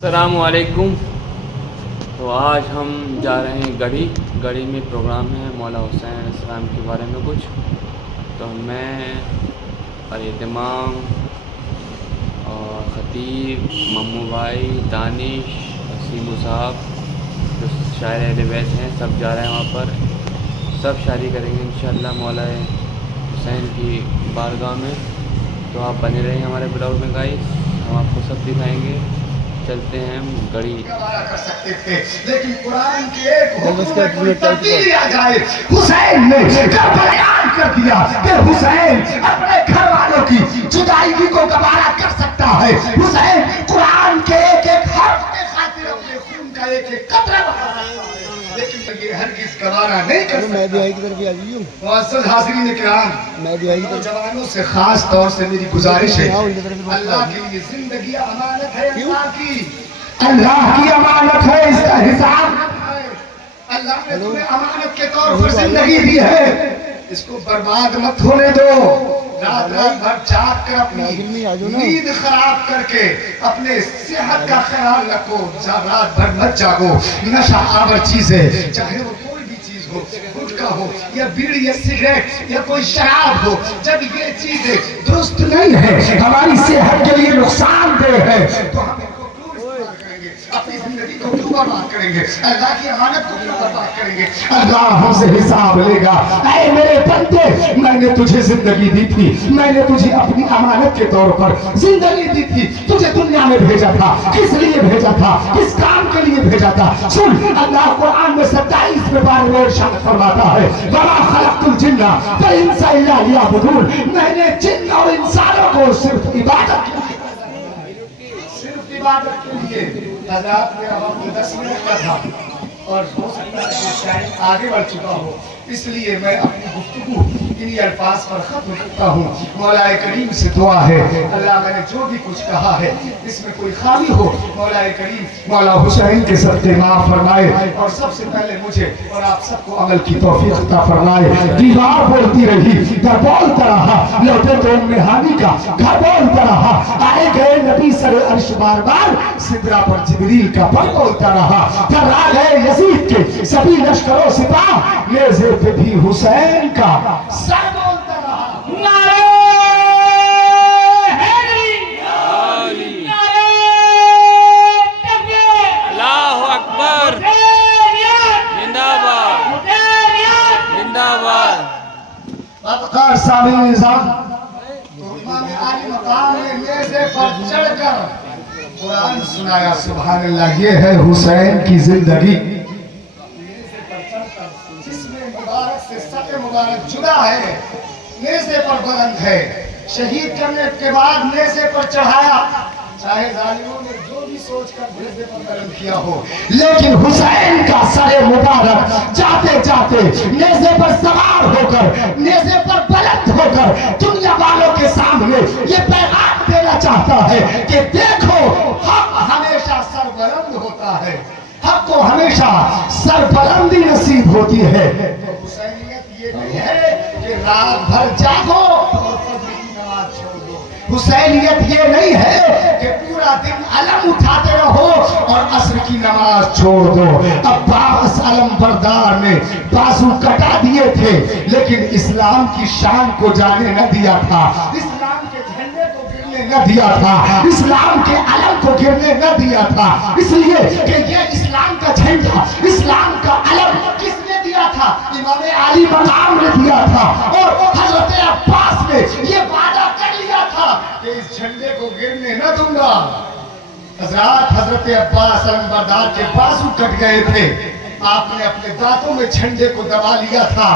अस्सलामुअलैकुम। तो आज हम जा रहे हैं गढ़ी में प्रोग्राम है मौला हुसैन अलैहिस्सलाम के बारे में कुछ। तो मैं और इमाम और ख़तीब मम्मू भाई दानिश वसीम साहब जो शायर अहले बैत हैं सब जा रहे हैं वहाँ पर। सब शादी करेंगे इंशाअल्लाह मौला हुसैन की बारगाह में। तो आप बने रहें हमारे ब्लॉग में गाइस, हम आपको सब दिखाएंगे। चलते हैं हम गढ़ी। कर सकते थे लेकिन कुरान के एक हुक्म में कोई तब्दीली आ जाए। हुसैन ने जब बयान कर दिया कि हुसैन अपने घर वालों की जुदाई को गवारा कर सकता है, हुसैन कुरान के एक एक हर्फ के खातिर अपने खून का एक एक कतरा बहा सकता है, लेकिन ये हरगिज़ गवारा नहीं कर सकता। मैं दिहाई की तरफ आ गई हूँ। मुअज़्ज़ज़ हाज़रीन किराम, मैं दिहाई की तरफ नौजवानों से खास तौर से मेरी गुजारिश है, अल्लाह के लिए जिंदगी अमानत है, अल्लाह की अमानत है, इसका हिसाब अल्लाह ने तुम्हें अमानत के तौर पर जिंदगी दी है, इसको बर्बाद मत होने दो। रात भर जाग कर अपनी नींद खराब करके अपने सेहत का ख्याल रखो। रात भर मत जागो। नशा आवर चीज है, चाहे वो कोई भी चीज हो, गुटखा हो या बीड़ी या सिगरेट या कोई शराब हो, जब ये चीजें दुरुस्त नहीं है, हमारी सेहत के लिए नुकसानदेह है, तो हम अपनी जिंदगी को क्यों बर्बाद करेंगे? अल्लाह की अमानत को क्यों बर्बाद करेंगे? अल्लाह हमसे हिसाब लेगा। ऐ मेरे बंदे, मैंने तुझे जिंदगी दी थी, मैंने तुझे अपनी अमानत के तौर पर जिंदगी दी थी, तुझे दुनिया में भेजा था, किस लिए भेजा था, किस काम के लिए भेजा था? सुन, अल्लाह कुरान में 27वें बार में इरशाद फरमाता है, वमा खलक़तुल जिन्ना वल इंसा इल्ला लियअबुदून, मैंने जिन्न और इंसानों को सिर्फ इबादत के लिए। हज़रात मेरा वक्त 10 मिनट का था और हो सकता है कि टाइम आगे बढ़ चुका हो, इसलिए मैं अपनी गुफ्तगू इन्हीं अल्फाज पर खत्म करता हूँ। मौलाए करीम से दुआ है, अल्लाह मैंने जो भी कुछ कहा है इसमें कोई खामी हो, मौलाए करीम मौला हुसैन के सदक़े माफ़ फरमाए और सबसे पहले मुझे और आप सबको अमल की तौफीक अता फरमाए। दीवार बोलती रही, घर बोलता रहा, लौटे तो मेहानी का घर बोलता रहा, आए गए नबी सरे अर्श बार बार, सिदरा पर जिब्रील का पर बोलता रहा, फिर आ गए यजीद के सभी लश्करों सिपाह, नेज़े पे भी हुसैन का सर बोलता रहा। नारे हैदरी, नारे तकबीर, अल्लाहु अकबर, जिंदाबाद जिंदाबाद। वक़ार सामीन निज़ाम, तो इमाम आली मकाम ने नेज़े पर चढ़कर कुरान सुनाया। सुभान अल्लाह, ये है हुसैन की जिंदगी, जिसमें मुबारक से सत्य मुबारक जुदा है, नेज़े पर बुलंद है, शहीद करने के बाद नेज़े पर चढ़ाया, चाहे जालिमों ने जो भी सोचकर नेज़े पर बुलंद किया हो, लेकिन हुसैन का सर मुबारक जाते जाते नेज़े पर सवार होकर, नेज़े पर बुलंद होकर दुनिया वालों के सामने ये पैगाम देना चाहता है कि देखो, हक हमेशा सरबुलंद होता है, हक को हमेशा सरबुलंदी नसीब होती है। तो हुसैनियत ये नहीं है कि रात भर जागो और फजर की नमाज छोड़ दो, हुसैनियत ये नहीं है कि पूरा दिन अलम उठाते रहो और असर की नमाज छोड़ दो। अब्बास अलम बरदार ने बाजू कटा दिए थे, लेकिन इस्लाम की शान को जाने न दिया था, इस्लाम के झंडे को गिरने न दिया था, इस्लाम के अलम को गिरने न दिया था, इसलिए कि ये इस्लाम का झंडा, इस्लाम का अलम किसने दिया था? इमाम आली मकाम ने दिया था, और हजरत अब्बास ने ये वादा कर लिया था कि इस झंडे को गिरने न दूंगा। हजरत अब्बास अलमबरदार के बाजू कट गए थे, आपने अपने दांतों में झंडे को दबा लिया था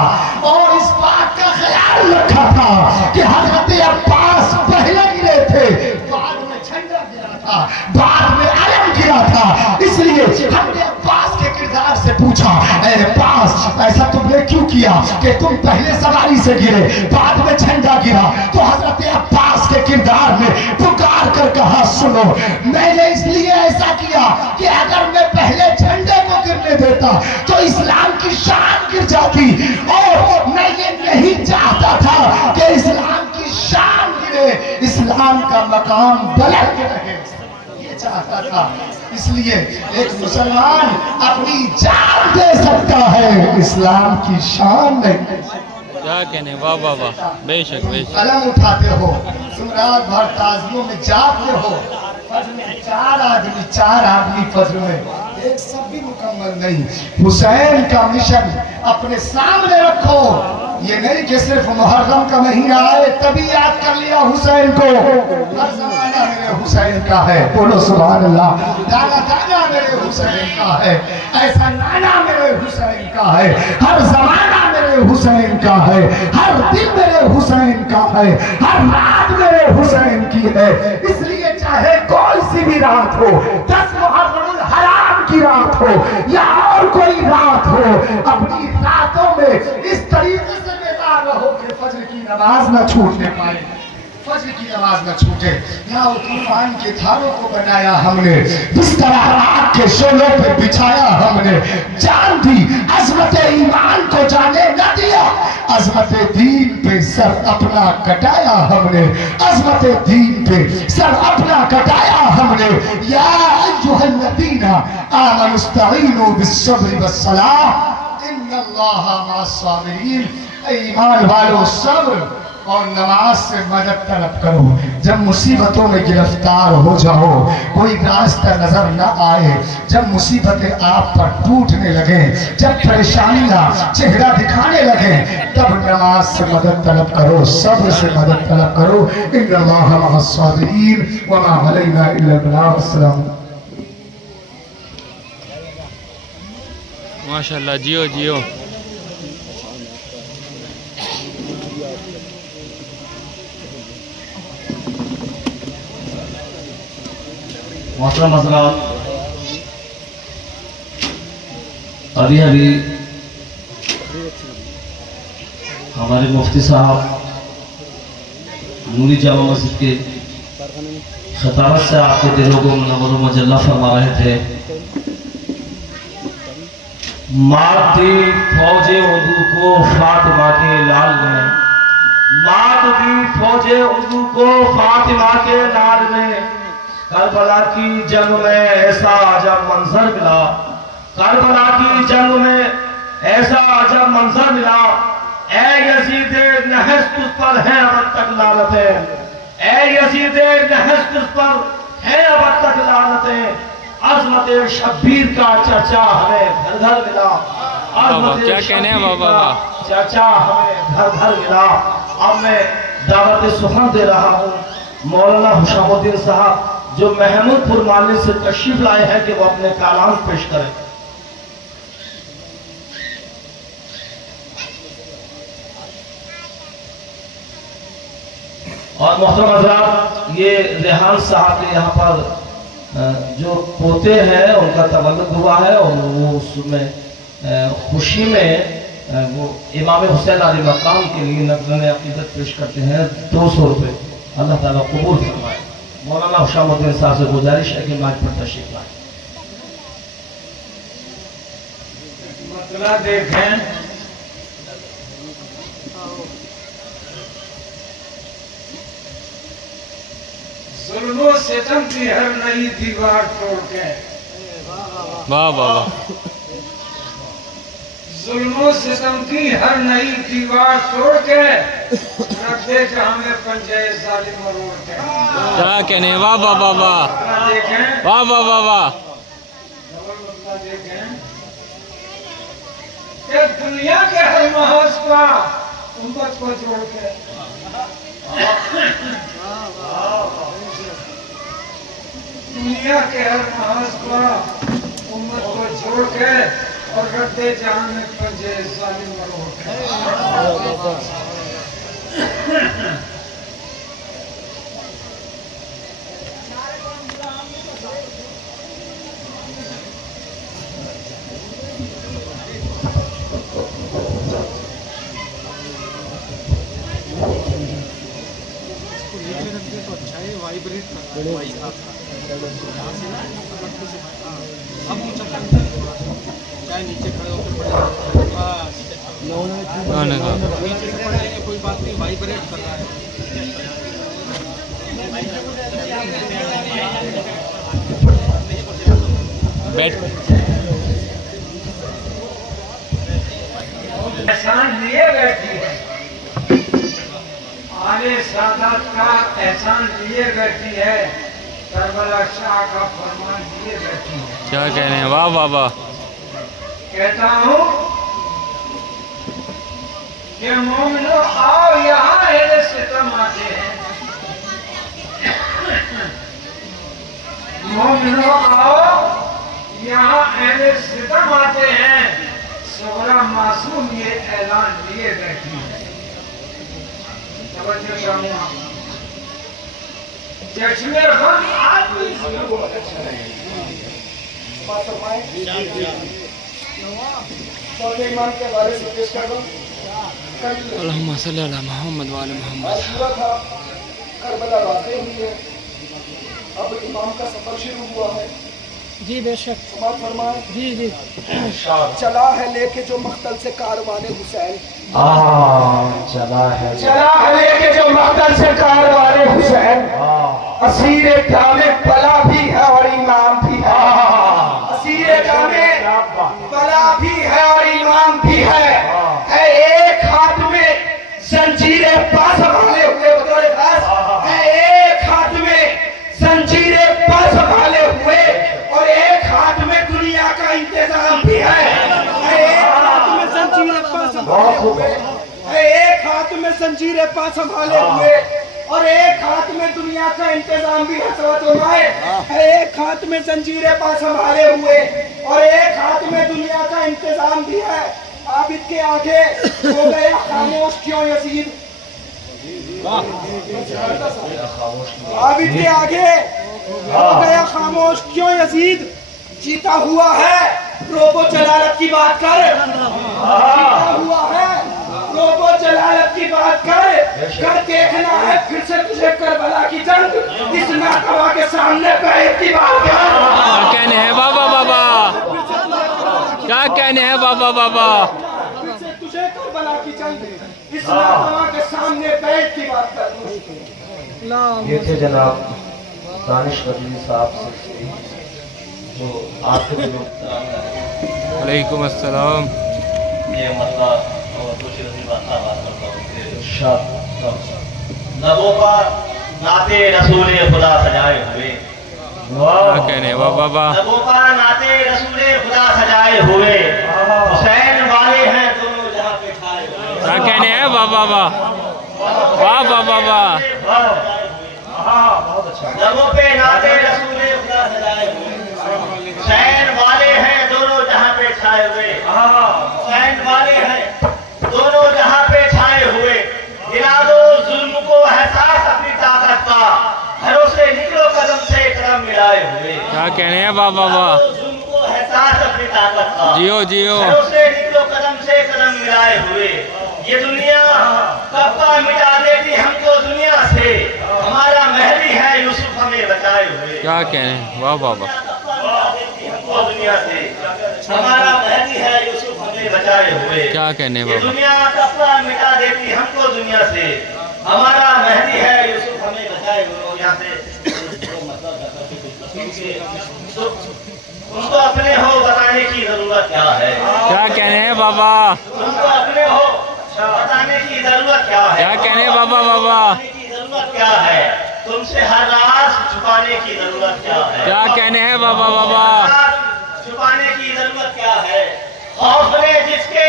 और इस बात का ख्याल रखा था कि हजरत अब्बास पहले गिरे थे, बाद में झंडा गिरा था, बाद में अलम गिरा था। इसलिए हमने अब्बास के किरदार से पूछा, अब्बास ऐसा तुमने क्यों किया कि तुम पहले सवारी से गिरे, बाद में झंडा गिरा? तो हजरत अब्बास के किरदार ने पुकार कर कहा, सुनो, मैंने इसलिए ऐसा किया कि अगर मैं पहले झंडे को गिरने देता तो इस्लाम की शान गिर जाती, और मैं ये नहीं चाहता था कि इस्लाम की शान गिरे, इस्लाम का मकाम बुलंद रहे, ये चाहता था। इसलिए एक मुसलमान अपनी जान दे सकता है, इस्लाम की शान नहीं। क्या कहने, वाह वाह वाह, बेशक बेशक। कलम उठाते हो, तुम रात भर ताजियों में जाते हो, फज्र में चार आदमी फज्र में, एक सब भी मुकम्मल नहीं। हुसैन का मिशन अपने सामने रखो। ये नहीं कि सिर्फ मुहर्रम का महीना आए तभी याद कर लिया हुसैन को। हर जमाना मेरे हुसैन का है, बोलो सुभान अल्लाह। दादा दादा मेरे हुसैन का है, ऐसा नाना मेरे हुसैन का है, हर जमाना मेरे हुसैन का है, हर दिन मेरे हुसैन का है, हर रात मेरे हुसैन की है। इसलिए चाहे कोई सी भी रात हो, 10 मुहर्रम हराम की रात हो या और कोई रात हो, अपनी रातों में इस तरीके से बेदार रहो कि फज्र की नमाज न छूटने पाए, फज्र की नमाज न छूटे। यहाँ तूफान के धारों को बनाया हमने, बिस्तर आग के शोलों पे बिछाया हमने, जान दी अजमत ईमान को जाने न दिया, अजमत दीन पे सर अपना कटाया हमने, अजमत दीन पे सर अपना कटाया हमने। या अय्युहल्लज़ीना आमनुस्तईनु बिस्सब्रि वस्सलाह इन्नल्लाहा मअस-साबिरीन। ईमान वालों, सब्र और नमाज से मदद तलब करो। जब मुसीबतों में गिरफ्तार हो जाओ, कोई रास्ता नजर न आए, जब मुसीबतें आप पर टूटने लगे, जब परेशानियां चेहरा दिखाने लगे, तब नमाज से मदद तलब करो, सब्र से मदद तलब करो। इन्नल्लाहा मअस-साबिरीन व मा अलैना इल्ला अल बलाग। अस्सलाम। माशाल्लाह, जियो जियो। मोहतरम हज़रात, अभी हमारे मुफ्ती साहब नूरी जामा मस्जिद के खताबत से आपके दिलों को मुनव्वर मजल्ला फरमा रहे थे। मात दी फौजे उर्दू को फातिमा के लाल ने, मात दी फौजे उर्दू को फातिमा के लाल ने, करबला की जंग में ऐसा अजब मंजर मिला, करबला की जंग में ऐसा अजब मंजर मिला। ऐ यजीद नहस तुझ पर है अब तक लानतें, ऐ यजीद नहस तुझ पर है अब तक लानतें। अज़मत शब्बीर का चर्चा हमें घर घर मिला, क्या कहने हैं बाबा, चर्चा हमें घर घर मिला। अब मैं दावत सुखन दे रहा हूँ मौलाना हुशामुद्दीन साहब, जो महमूदपुर मालिक से तशरीफ लाए हैं, कि वो अपने कालाम पेश करें। और मोहतरम हज़रात, ये रेहान साहब के यहाँ पर जो पोते हैं उनका तवल्लुद हुआ है, और वो उसमें खुशी में वो इमाम हुसैन अली मकाम के लिए नज़्म अक़ीदत पेश करते हैं। 200 रुपये अल्लाह ताला कबूल फरमाए। मौलाना हुशामुद्दीन साहब से गुजारिश है कि माइक पर तशरीफ लाएं। मतला देखें, जुल्म सितम की हर नई दीवार तोड़ के, वाह वाह वाह, जुल्म सितम की हर नई दीवार तोड़ के, रखते जहां में पंजे जालिम मरोड़ के। क्या कहने, वाह वाह वाह वाह, मतला देखें, वाह वाह वाह वाह। मतला देखें कि दुनिया के हर महाज का उम्मत को जोड़ के, दुनिया के हर महाज का उम्मत को जोड़ के, और रद्दे जहां में पंजे जालिम मरोड़ के। वाइब्रेट चाहे नीचे खड़े होकर नीचे से पड़ेंगे, कोई बात नहीं, वाइब्रेट कर रहा है। बैठ। एहसान लिए बैठी है, आले सादात का एहसान लिए बैठी है, करबला शाह का फरमान लिए बैठी है। क्या कह रहे हैं? वाह वाह वाह। कहता हूँ कि मोमिनो आओ यहाँ अहले सितम आते हैं, मोमिनो आओ यहाँ अहले सितम आते हैं, सोरा मासूम ये ऐलान लिए बैठी है। तवज्जो करूँगा, चश्मे गम आदमी इमाम के बारे में पेश कर दूं। अल्लाहुम्मा सल्ली अला मोहम्मद व आले मोहम्मद। पूरा था करबला वाक़ई हुई है, अब इमाम का सफर शुरू हुआ है। जी बेशक। समाज फरमाए। जी जी। चला है लेके जो मख्तल से कारवाने हुसैन, चला चला है लेके जो मख्तल से कारवाने हुसैन, असीरे जामे बला भी है और इमाम भी है, असीरे जामे बला भी है और इमाम भी है एक हाथ में जंजीरें पास संभाले हुए बतौर खास है, एक हाथ में जंजीरें पास संभाले हुए और एक हाथ में दुनिया का इंतजाम भी है एक हाथ में जंजीरें पास संभाले हुए, एक हाथ में जंजीरें पास संभाले हुए और एक हाथ में दुनिया का इंतजाम भी है, एक हाथ में जंजीरें पास संभाले हुए और एक हाथ में दुनिया का इंतजाम भी है। आबिद के आगे हो गया खामोश क्यों यजीद, आबिद के आगे हो गया खामोश क्यों यजीद, जीता हुआ है रोबो जलालत की बात कर, जीता हुआ है रोबो जलालत की बात कर देखना है फिर से तुझे करबला की जंग, इस नाकवा के सामने बैठ की बात कर। क्या कहने हैं बाबा बाबा, क्या कहने हैं बाबा बाबा। फिर से तुझे करबला की जंग, इस नाकवा के सामने बैठ की बात कर। ये थे जनाब दानिश वजीर साहब से जो आखिरी लोग। वालेकुम अस्सलाम। ये मतलब और कुछ नहीं बात करता हूँ। नबों पर नाते रसूल खुदा सजाए हुए, क्या कहने हैं बाबा बाबा। नबों पर नाते रसूल खुदा सजाए हुए, हुसैन वाले हैं दोनों जहाँ पे छाए हुए। क्या कहने हैं बाबा बाबा, वाह बाबा वाह। नबों पे नाते रसूल खुदा सजाए हुए, हुसैन वाले हैं दोनों जहाँ पे छाए हुए, हुसैन वाले हैं दोनों जहाँ पे छाए हुए। गिरा दो जुल्म को एहसास अपनी ताकत का, घरों से निकलो कदम से कदम मिलाए हुए। क्या कहने हैं बाबा बाबा। जुल्म को एहसास अपनी ताकत का, जियो जियो। घरों से निकलो कदम से कदम मिलाए हुए। ये दुनिया कब का मिटा देती हमको दुनिया से, हमारा महदी है यूसुफ हमें बचाए हुए। क्या कहने हैं वाह बाबा। हमको दुनिया से, हमारा महदी है यूसुफ हमें बचाए हुए। क्या कहने हैं ये बाबा। दुनिया कपड़ा मिटा देती हमको दुनिया से, हमारा महदी है यूसुफ हमें बचाए हुए। यहाँ से तुमको अपने हो बताने की जरूरत क्या है, क्या कहने हैं बाबा, तुमको अपने हो बताने की जरूरत क्या है, क्या कहने हैं बाबा बाबा। बताने की जरूरत क्या है, तुमसे हर राज छुपाने की जरूरत क्या है, क्या कहने हैं बाबा बाबा। छुपाने की जरूरत क्या है। खौफ ने जिसके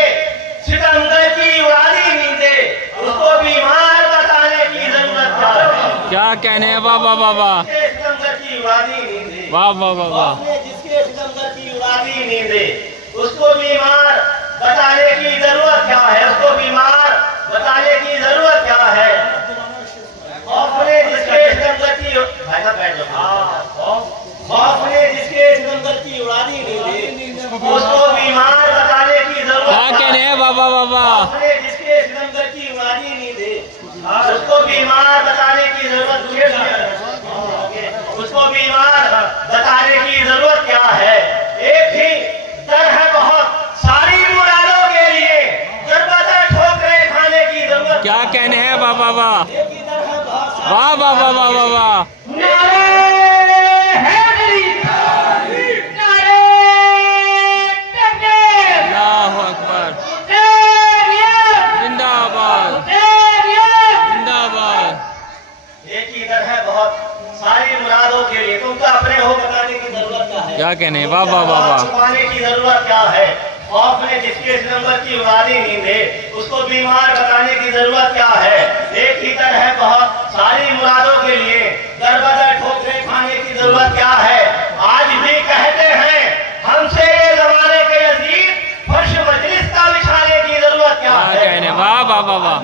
सितमगर की उड़ानी नींदे, उसको बीमार बताने की जरूरत क्या है। क्या कहने हैं बाबा बाबा, सितमगर की उड़ानी नींदे, वाह वाह बाबा। खौफ ने जिसके सितमगर की उड़ानी नींदे, उसको बीमार बताने की जरूरत क्या है, उसको बीमार बताने की जरूरत क्या है। खौफ ने जिसके सितमगर की भाई साहब बैठ जाओ, खौफ ने जिसके सितमगर की उड़ानी नींदे, उसको बीमार बताने की जरूरत क्या कहने हैं बाबा बाबा। खौफ ने जिसके सितमगर की उड़ानी नींदे, उसको बीमार बताने की जरूरत, उसको बीमार बताने की जरूरत क्या है। एक ही दर है बहुत सारी मुरादों के लिए, दरवाजा ठोकरे खाने की जरूरत। क्या कहने हैं बाबा बाबा, एक ही दर है बहुत सारी, वाह वाह वाह वाह वाह। नारे हैदरी, नारे क्या कहने, वाह वाह वाह वाह। छुपाने की जरूरत क्या है? खौफ में जिसके इस नंबर की उड़ानी नींद है, उसको बीमार बताने की जरूरत क्या है? एक ही तरह है बहुत सारी मुरादों के लिए दरबदर ठोकरे खाने की जरूरत क्या है? आज भी कहते हैं हमसे ये जमाने के अजीज, फर्श मजलिस का बिछाने की जरूरत क्या है? कहने, वाह वाह वाह वाह।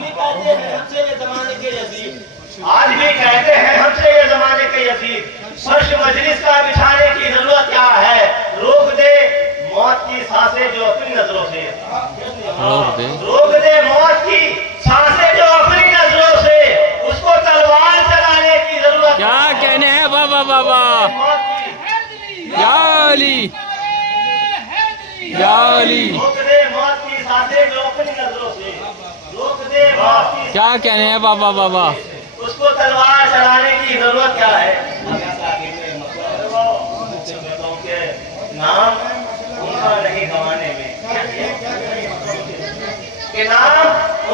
आज भी कहते हैं हमसे ये जमाने के यजीद, फर्श मजलिस का बिछाने की जरूरत क्या है? रोक दे मौत की सांसें जो अपनी नजरों से, रोक दे मौत की सांसें जो अपनी नजरों से, उसको तलवार चलाने की जरूरत क्या कहने हैं, वाह वाह वाह वाह। या अली, या अली। रोक दे मौत की सांसें जो अपनी नजरों से, रोक दे मौत की, क्या कहने हैं, वाह वाह वाह वाह। उसको तलवार चलाने की जरूरत क्या है? नाम उनका नहीं जमाने में, कि नाम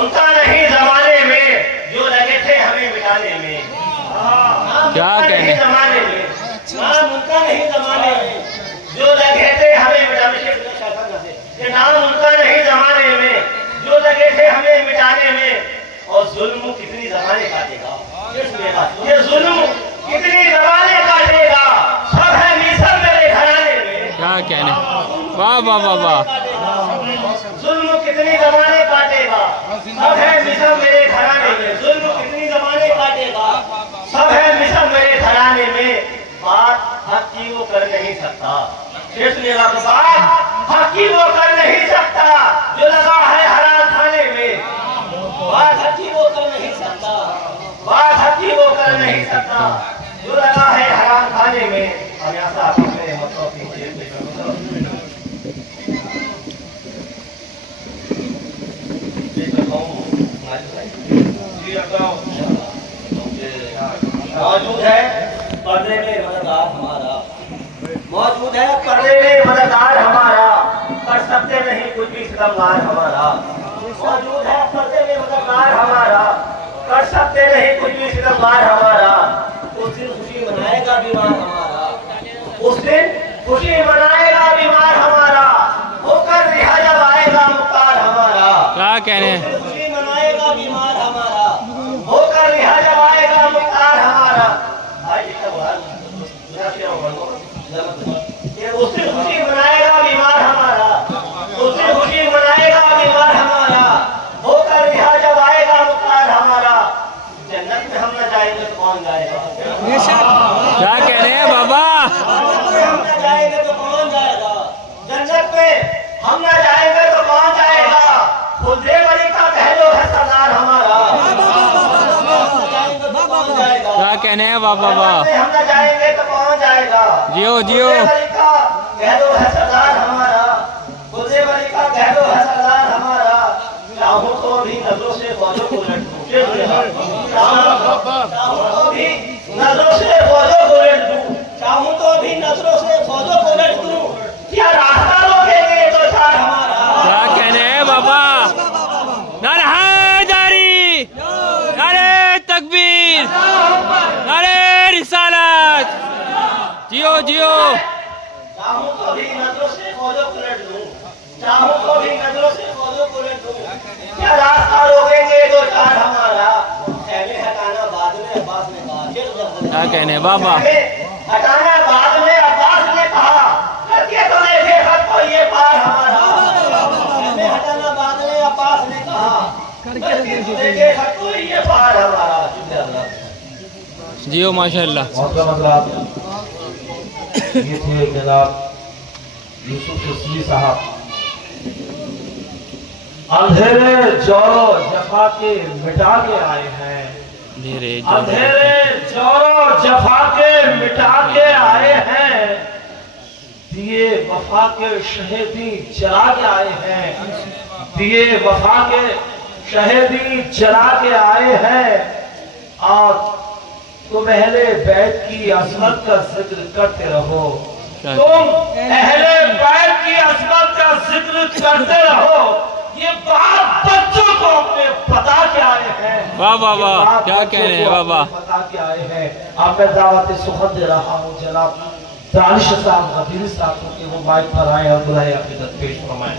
उनका नहीं जमाने में जो लगे थे हमें मिटाने में। क्या कहने, जमाने में नाम उनका नहीं जमाने में जो लगे थे हमें मिटाने में, कि नाम उनका नहीं जमाने में जो लगे थे हमें मिटाने में। और जुल्म कितनी जमाने काटेगा, ये जुल्म कितनी जमाने काटेगा, सब है मिसर मेरे घराने में। क्या कहने, वाह वाह वाह वाह। जुल्म कितनी जमाने काटेगा, सब है मिसर मेरे घराने में। जुल्म कितनी जमाने काटेगा, सब है मिसर मेरे घराने में। बात हक की वो कर नहीं सकता, शेष ने बात हक की वो कर नहीं सकता जो लगा है हराम खाने में। बात हकी वो कर नहीं सकता, बात हकी वो कर नहीं सकता जो लगा है हराम खाने में। हम ऐसा अपने मतों की जेब में मौजूद है पर्दे में मददगार हमारा, मौजूद है पर्दे में मददगार हमारा, कर सकते नहीं कुछ भी सितमगार हमारा। मौजूद है पर्दे में मददगार हमारा, कर सकते नहीं कुछ भी सितमगार हमारा। उस दिन खुशी मनाएगा बीमार हमारा, उस दिन खुशी मनाएगा बीमार हमारा, होकर रिहा जब आएगा मुख्तार हमारा। क्या कहने, खुशी मनाएगा बीमार हमारा, होकर रिहा जब आएगा मुख्तार हमारा। उस दिन खुशी मनाएगा बीमार हमारा, उस दिन खुशी मनाएगा बीमार हमारा, होकर रिहा जब आएगा मुख्तार हमारा। जन्नत में हम न जाएंगे तो कौन जाएगा? क्या कहने हैं बाबा? हम न जाएंगे तो कौन जाएगा? जन्नत में हम न जाएंगे तो कौन जाएगा? खुदे बड़ी का कह लो है सरदार हमारा। क्या कहने हैं बाबा? हम न जाएंगे तो कौन जाएगा? जियो जियो। कह लो है सरदार हमारा, खुदे बड़ी का कह लो है सरदार हमारा। चाहूं तो भी नजरों से फौजों को लट दूं, चाहूं तो भी नजरों से फौजों को लट दूं, चाहूं तो भी नजरों से फौजों को लट दूं। क्या रास्ता रोकेंगे तो चार हमारा? क्या कहने हैं बाबा? नारे हैदरी, नारे तकबीर, नारे रिसालत, जियो जियो। चाहूं तो भी नजरों से फौजों को लट दूं, चाहूं तो भी नजरों से फौजों को लट दूं। क्या रास्ता रोकेंगे दो चार हमारा? पहले हटाना बाद में अब्बास ने कहा। क्या कहने हैं बाबा? हटाना बाद में अब्बास ने कहा, करके तो देखे हद को ये पार हमारा। पहले हटाना बाद में अब्बास ने कहा, करके तो देखे हद को ये पार हमारा। जियो माशाल्लाह। ये थे जनाब यूसुफ रसूली साहब। अंधेरे जोरो जफा के मिटा के आए हैं, अंधेरे जोरो जफा के मिटा के आए हैं, दिए वफा के शहीदी जला के आए हैं, दिए वफा के शहीदी जला के आए हैं। और तुम अहले बैत की असमत का जिक्र करते रहो, तुम अहले बैत की असमत का जिक्र करते रहो। ये बात बच्चों को अपने बता के आए हैं। वाह वाह वाह, क्या कह रहे हैं बाबा? बता के आए हैं। अब मैं दावत सुखद दे रहा हूँ जनाब दानिश साहब गफीर साहब को कि वो माइक पर आए और बुलाए अकीदत पेश फरमाएं।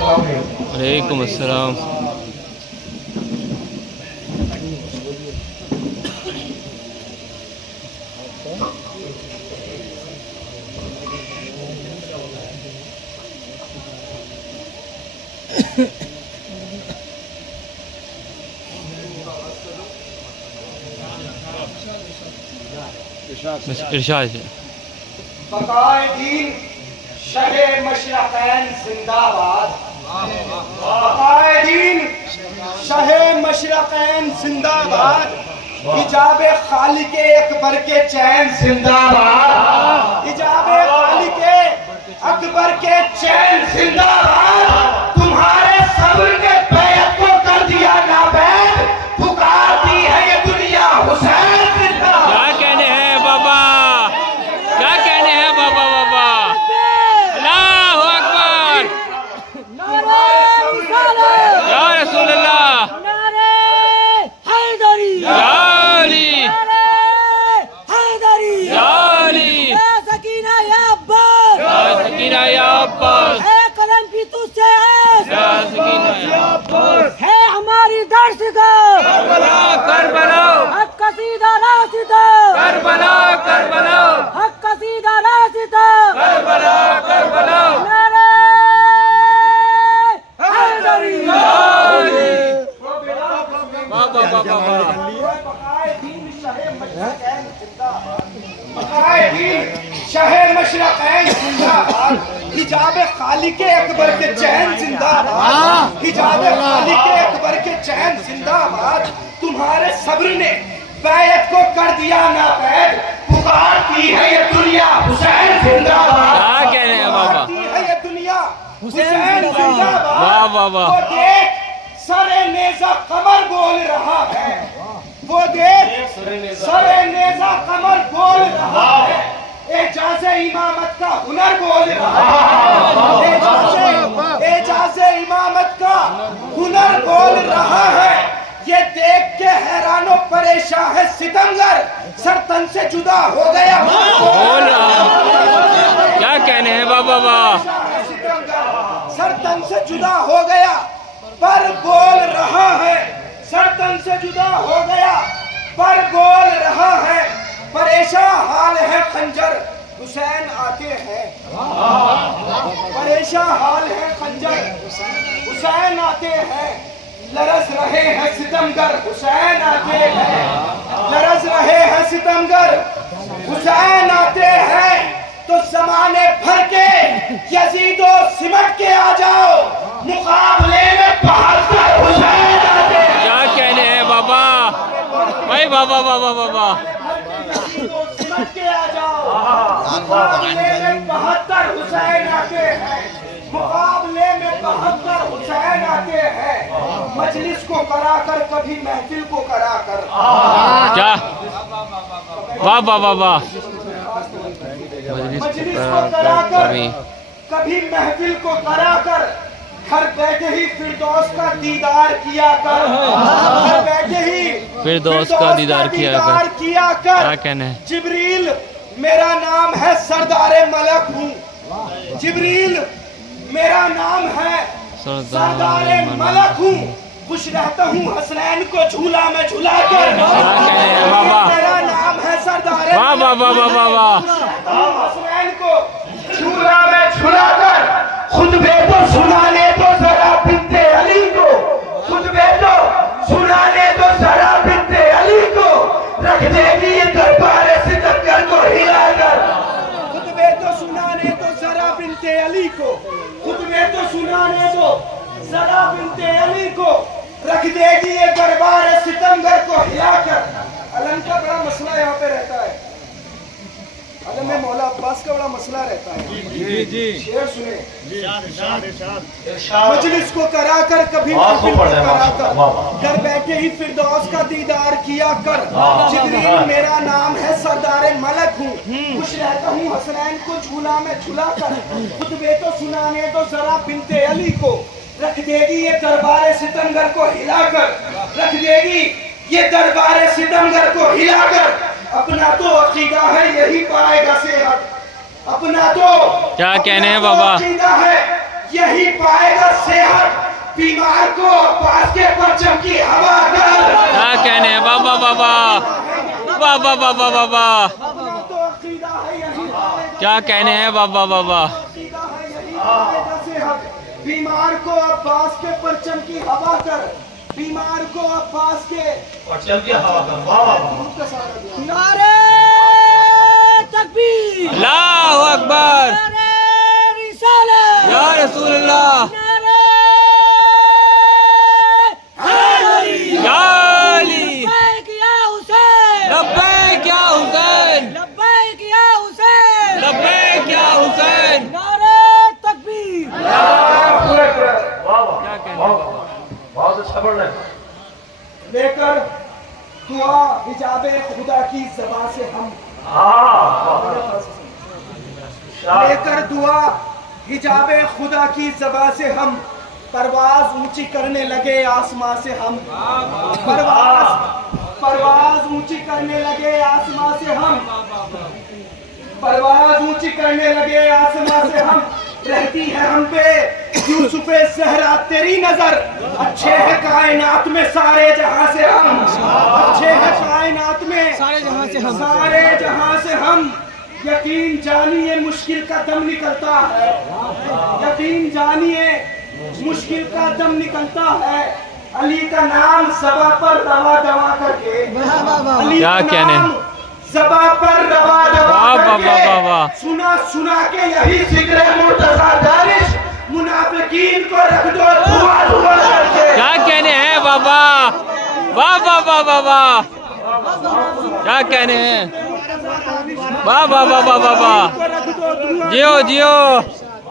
वालेकुम अस्सलाम। इरशाद है। बकाए-दीन शहे मशरक़ैन जिंदाबाद। बकाए-दीन शहे मशरक़ैन जिंदाबाद। हिजाबे खालिके अकबर के चैन जिंदाबाद। हिजाबे खालिके अकबर के चैन जिंदाबाद। तुम्हारे सब्र के बैत को कर दिया नाबैद। पुकारती है ये दुनिया हुसैन जिंदाबाद। क्या कहने हैं बाबा, क्या कहने हैं बाबा? बाबा अल्लाहु अकबर। या रसूल अल्लाह। या अली। या अली। या सकीना या अब्बास। या सकीना या अब्बास। है हमारी दर्शगा करबला करबला। हक कसीदा रासिदा करबला करबला। हक कसीदा रासिदा करबला करबला। नारे हैदरी। बाबा बाबा शहे मशरक़ैन जिंदाबाद। हिजाबे खालिके अकबर के चैन जिंदाबाद। हिजाबे खालिके अकबर के चैन जिंदाबाद। तुम्हारे सब्र ने बैत को कर दिया नाबैद। पुकारती है ये दुनिया हुसैन जिंदाबाद। क्या कहने हैं बाबा? पुकारती है ये दुनिया हुसैन जिंदाबाद। वाह वाह वाह। वो देख सरे नेज़ा कमर बोल रहा है। वो देख सरे नेज़ा कमर बोल रहा है। एजाज़े इमामत का हुनर बोल रहा है। एजाज़े इमामत का हुनर बोल रहा है। ये देख के हैरानो परेशान है सितमगर। सर तन से जुदा हो गया बोल रहा। क्या कहने हैं बाबा? वाह। सर तन से जुदा हो गया पर बोल रहा है। सर तन से जुदा हो गया पर बोल रहा है। परेशान हाल है खंजर हुसैन आते हैं। परेशान हाल है खंजर हुसैन आते हैं। लरस रहे हैं सितमगर हुसैन आते हैं। लरस रहे हैं सितमगर हुसैन आते हैं। तो जमाने भर के यजीदो सिमट के आ जाओ। मुकाबले में बहादुर हुसैन आते हैं। क्या कहने हैं बाबा? भाई बाबा बाबा बाबा। सिमट के आ जाओ। मुकाबले में बहादुर हुसैन आते हैं। मुकाबले में बहादुर हुसैन आते हैं। मजलिस को कराकर कभी महफिल को कराकर। क्या? वाह वाह वाह वाह। मजलिस को कराकर कभी महफिल को कराकर। घर बैठे ही फिरदौस का दीदार किया कर। घर बैठे ही फिरदौस का दीदार किया कर। क्या कहने हैं? जिब्रील मेरा नाम है सरदारे मलक हूँ। जिब्रील मेरा नाम है सरदारे मलक हूँ। खुश रहता हूँ हसनैन को झूला में झुलाकर। मेरा नाम है सरदारे। वाह वाह वाह वाह वाह वाह। हसनैन को झूला में झुलाकर। खुतबे तो सुनाने दो जरा बिन्ते अली को। खुतबे तो सुनाने दो जरा बिन्ते अली को। रख देगी ये दरबार सितमगर को हिलाकर। खुतबे तो सुनाने दो जरा बिन्ते अली को। खुतबे तो सुनाने दो जरा बिन्ते अली को। रख देगी ये दरबार सितमगर को हिलाकर। अलम का बड़ा मसला यहाँ पे रहता है। अलम में मौला अब्बास का बड़ा मसला रहता है। जी शेर सुने। मजलिस को कराकर कभी महफिल को कराकर। घर बैठे ही फिरदौस का दीदार किया कर। जिब्रील मेरा नाम है सरदारे मलक हूँ। खुश रहता हूँ हसनैन को झूला में झुलाकर। खुतबे तो सुनाने दो जरा बिन्ते अली को। रख देगी ये दरबार सितमगर को हिलाकर। रख देगी ये दरबार सितमगर को हिलाकर अपना तो अकीदा है यही पाएगा सेहत, अपना तो क्या कहने हैं बाबा? अकीदा है यही पाएगा सेहत, बीमार को पास के परचम की हवा कर। क्या कहने हैं बाबा? बाबा बाबा बाबा बाबा अपना तो अकीदा है यही पाएगा, क्या कहने हैं बाबा? बाबा अकीदा है यही पाएगा सेहत, बीमार को अब्बास के परचम की हवा कर, बीमार को अब्बास के परचम की हवा कर। वाह वाह वाह। नारे तकबीर, अल्लाहु अकबर, नारे रिसालत, या रसूल अल्लाह, नारे हैदरी, या अली, लब्बैक या हुसैन, लब्बैक या हुसैन, लब्बैक या हुसैन, लब्बैक या हुसैन। नारे तकबीर। वाह वाह, बहुत अच्छा पढ़ रहे हैं। लेकर दुआ हिजाबे खुदा की ज़बां से हम, लेकर दुआ हिजाबे खुदा की ज़बां से हम परवाज ऊंची करने लगे आसमां से हम, परवाज ऊंची करने लगे आसमां से हम, परवाज ऊंची करने लगे आसमां से हम, रहती है हम पे यूसुफे सहरा तेरी नजर, अच्छे है कायनात में सारे जहां से हम, अच्छे है कायनात में सारे जहां से हम, सारे जहां से हम। यकीन जानिए मुश्किल का दम निकलता है, यकीन जानिए मुश्किल का दम निकलता है, अली का नाम सबा पर दवा दवा करके, अली क्या का कहने? नाम ज़बा पर रवा दवा करके, सुना सुना के यही जिक्र मुर्तज़ा दानिश, मुनाफिकीन को रख दो धुआं धुआं करके। क्या कहने हैं बाबा? वाह वाह वाह वाह वाह, क्या कहने हैं? वाह वाह वाह वाह वाह वाह, जियो जियो।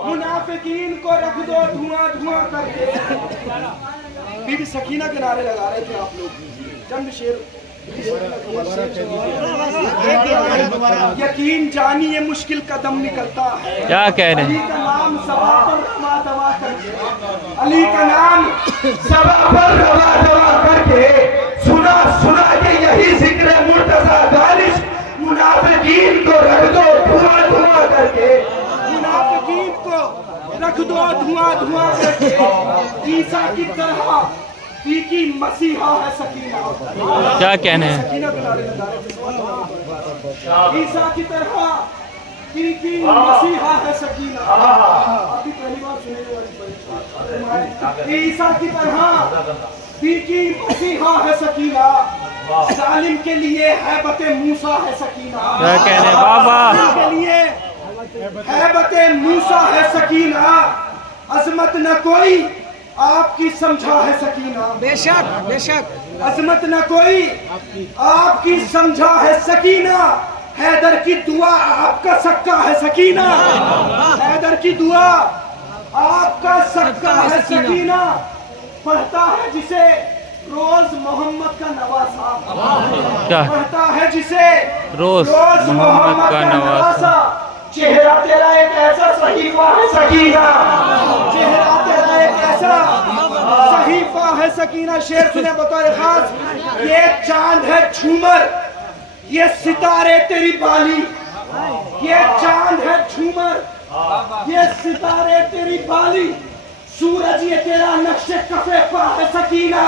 मुनाफिकीन को रख दो धुआं धुआं करके। बीबी सकीना के नारे लगा रहे थे आप लोग, चंद शेर। यकीन जानिए मुश्किल कदम निकलता है, क्या कह रहे अली हैं? का नाम सबा पर रवा दवा करके, अली का नाम सबा पर रवा दवा करके, सुना सुना के यही जिक्र मुर्तज़ा दानिश, मुनाफिकीन को रख दो धुआं धुआं करके, मुनाफिकीन को रख दो धुआं धुआं करके। ईसा की तरह फीकी मसीहा है सकीना, क्या कहने हैं? सकीना के नारे लगा रहे थे। ईसा की तरह फीकी मसीहा है सकीना, अभी पहली बार सुनेंगे। ईसा की तरह फीकी मसीहा है सकीना, जालिम के लिए हैबते मूसा है सकीना, क्या कहने हैं बाबा? जालिम के लिए हैबते मूसा है सकीना, अजमत न कोई आपकी समझा है सकीना, बेशक बेशक, अजमत न कोई आपकी समझा है सकीना, हैदर की दुआ आपका सक्का है सकीना, हैदर की दुआ आपका सक्का है सकीना, पढ़ता है जिसे रोज मोहम्मद का नवासा, क्या? पढ़ता है जिसे रोज मोहम्मद का नवासा, चेहरा तेरा एक ऐसा सहीफा है सकीना, चेहरा तेरा एक ऐसा सहीफा है सकीना। शेर सुने बतौर खास, ये चांद है झूमर, ये सितारे तेरी बाली, ये चांद है झूमर, ये सितारे तेरी बाली, सूरज ये तेरा नक्शे कफे पर है सकीना,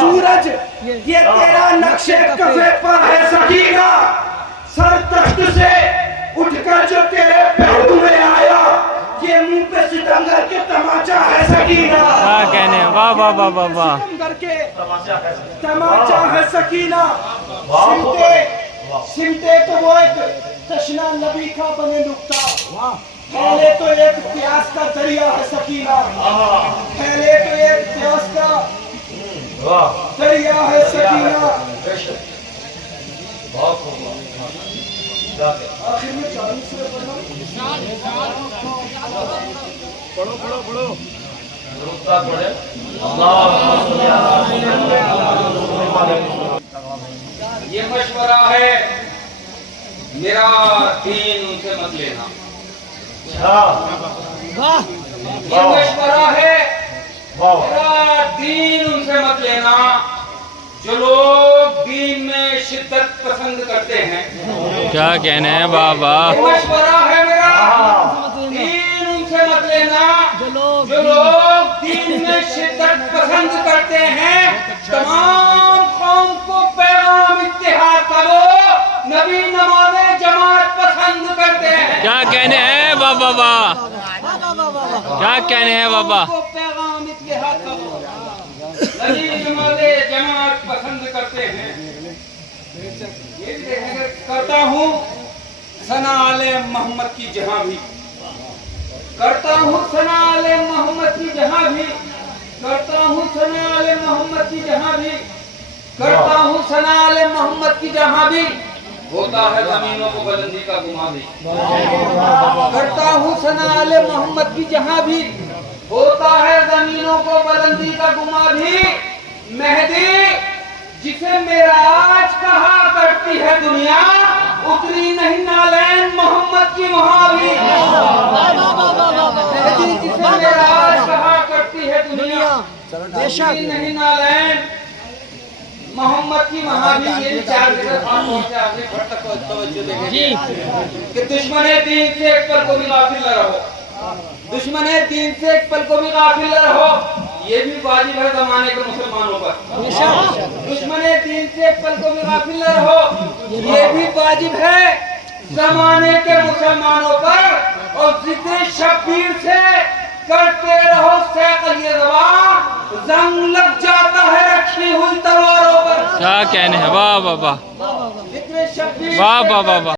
सूरज ये तेरा नक्शे कफे पर है सकीना, सर तख्त से उठकर जो तेरे पहलू में आया, ये मुंह पे सितमगर के तमाचा है सकीना, क्या कहने हैं? वाह वाह वाह वाह वाह, सितमगर के तमाचा है सकीना। सिमटे सिमटे तो वो एक तशना नबी का बने नुक्ता, पहले तो एक प्यास का दरिया है सकीना, पहले तो एक प्यास का दरिया है सकीना। आखिर में 40 में पढ़ो पढ़ो पढ़ो। ये मशवरा है मेरा, दीन उनसे मत लेना। ये मशवरा है मेरा, दीन उनसे मत लेना। जो लोग दीन में शिद्दत पसंद करते हैं, क्या कहने हैं बाबा? मशवरा है मेरा, दीन उनसे मत लेना। जो लोग दीन में शिद्दत पसंद करते हैं, तमाम कौम को पैगाम इत्तेहाद करो, नबी नमाज़े जमात पसंद करते हैं। क्या कहने हैं बाबा? क्या कहने हैं बाबा? को पैगाम इत्तेहाद करो, नबी नमाज़े जमात पसंद करते हैं। ये भी देखेंगे, करता हूँ सना आले मोहम्मद की जहां भी, करता हूँ सना आले मोहम्मद की जहां भी, करता हूँ सना आले मोहम्मद की जहां भी, करता हूँ सना आले मोहम्मद की जहां भी, होता है जमीनों को बुलंदी का गुमा भी। करता हूँ सना आले मोहम्मद की जहां भी, होता है जमीनों को बुलंदी का गुमा भी। मेहदी जिसे मेराज कहा करती है दुनिया, उतरी नहीं नालैन मोहम्मद की वहां भी। मेहदी जिसे मेराज कहा करती है दुनिया, उतरी नहीं नालैन मोहम्मद की वहां भी। ये विचार आपने घर तक तवज्जो देखेंगे कि दुश्मने दीन से एक पल को भी गाफिल न रहो, दुश्मने दीन से एक पल को भी गाफिल न रहो। ये भी वाजिब है जमाने के मुसलमानों पर, दुश्मने दीन से एक पल को भी गाफिल न रहो। ये भी वाजिब है जमाने के मुसलमानों पर। और जिक्र शब्बीर से करते रहो सैकल ये ज़बान, जंग लग जाता है रखी हुई तलवारों पर। क्या कहने हैं? वाह वाह वाह, जिक्र शब्बीर वाह वाह वाह वाह।